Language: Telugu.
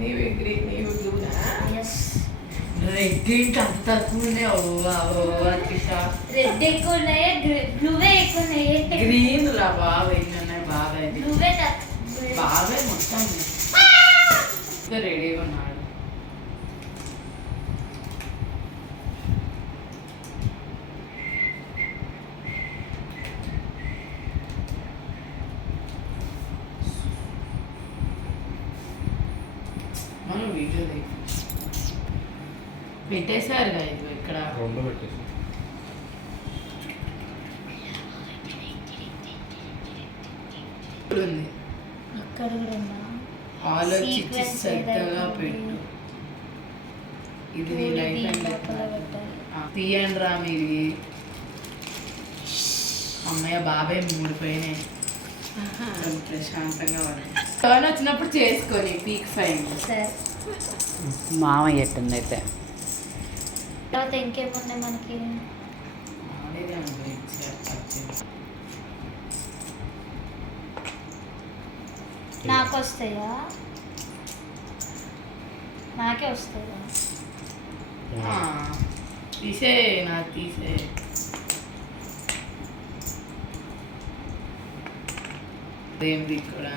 నీవి గ్రీన్ నీవి బ్లూనా? ఎస్. రెడ్ ఏంటి అంత తక్కువ ఉన్నాయి? రెడ్ ఎక్కువ ఉన్నాయి, బ్లూవే ఎక్కువ ఉన్నాయి. గ్రీన్ రా బాగా ఎన్ని ఉన్నాయి? బాగా బ్లూవే బాగా మొత్తం ఇంకా రెడీగా ఉన్నాడు. మనం వీడియో పెట్టేశారు కదా ఇది ఇక్కడ రెండు పెట్టేసి ఉంది. అక్కడ కూడా ఉందా? ఆలోచించి శ్రద్ధగా పెట్టు. ఇది నీ లైఫ్ తీయండి రా మీరు. అమ్మయ్య బాబాయ్ మూడిపోయినాయి. ప్రశాంతంగా టర్న్ వచ్చినప్పుడు చేసుకొని పీక్ ఫైన్ మామయ్య ఎట్టుంది అయితే. తర్వాత ఇంకేమున్నాయి మనకి? నాకు వస్తాయా? నాకే వస్తాయా? తీసే నాకు తీసే. ఏం దిక్కుడా